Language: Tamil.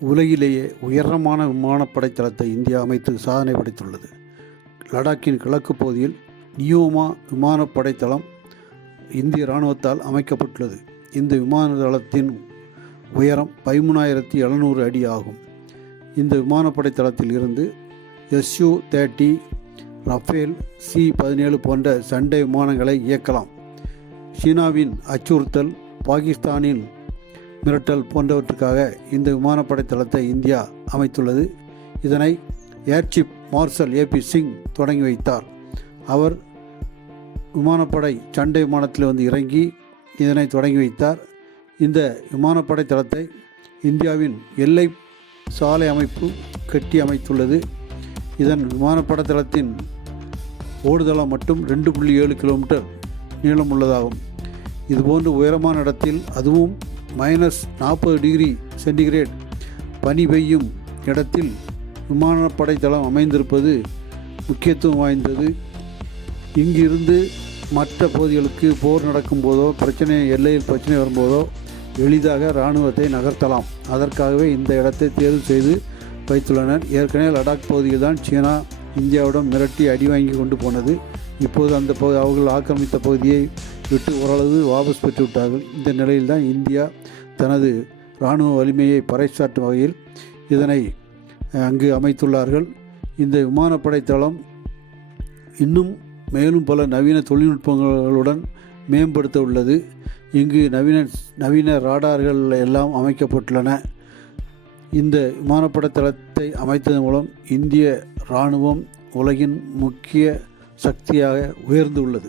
உலகிலேயே உயரமான விமானப்படை தளத்தை இந்தியா அமைத்து சாதனை படைத்துள்ளது. லடாக்கின் கிழக்கு பகுதியில் நியோமா விமானப்படை தளம் இந்திய இராணுவத்தால் அமைக்கப்பட்டுள்ளது. இந்த விமான தளத்தின் உயரம் 13,700 அடி ஆகும். இந்த விமானப்படை தளத்தில் இருந்து Su-30, ரஃபேல், C-17 போன்ற சண்டை விமானங்களை இயக்கலாம். சீனாவின் அச்சுறுத்தல், பாகிஸ்தானின் மிரட்டல் போன்றவற்றுக்காக இந்த விமானப்படை தளத்தை இந்தியா அமைத்துள்ளது. இதனை air chief marshal A.P. Singh தொடங்கி வைத்தார். அவர் விமானப்படை சண்டை விமானத்தில் வந்து இறங்கி இதனை தொடங்கி வைத்தார். இந்த விமானப்படை தளத்தை இந்தியாவின் எல்லை சாலை அமைப்பு கட்டி அமைத்துள்ளது. இதன் விமானப்படை தளத்தின் ஓடுதளம் மட்டும் 2.7 கிலோமீட்டர் நீளம் உள்ளதாகும். இதுபோன்ற உயரமான இடத்தில், அதுவும் -40 டிகிரி சென்டிகிரேட் பனி பெய்யும் இடத்தில் விமானப்படை தளம் அமைந்திருப்பது முக்கியத்துவம் வாய்ந்தது. இங்கிருந்து மற்ற பகுதிகளுக்கு போர் நடக்கும் போதோ, எல்லையில் பிரச்சனை வரும்போதோ எளிதாக இராணுவத்தை நகர்த்தலாம். அதற்காகவே இந்த இடத்தை தேர்வு செய்து வைத்துள்ளனர். ஏற்கனவே லடாக் பகுதியில் தான் சீனா இந்தியாவிடம் மிரட்டி அடி வாங்கி கொண்டு போனது. இப்போது அந்த அவர்கள் ஆக்கிரமித்த பகுதியை விட்டு ஓரளவு வாபஸ் பெற்றுவிட்டார்கள். இந்த நிலையில்தான் இந்தியா தனது இராணுவ வலிமையை பறைசாற்றும் வகையில் இதனை அங்கு அமைத்துள்ளார்கள். இந்த விமானப்படை தளம் இன்னும் மேலும் பல நவீன தொழில்நுட்பங்களுடன் மேம்படுத்த உள்ளது. இங்கு நவீன ராடார்கள் எல்லாம் அமைக்கப்பட்டுள்ளன. இந்த விமானப்படை தளத்தை அமைத்ததன் மூலம் இந்திய இராணுவம் உலகின் முக்கிய சக்தியாக உயர்ந்துள்ளது.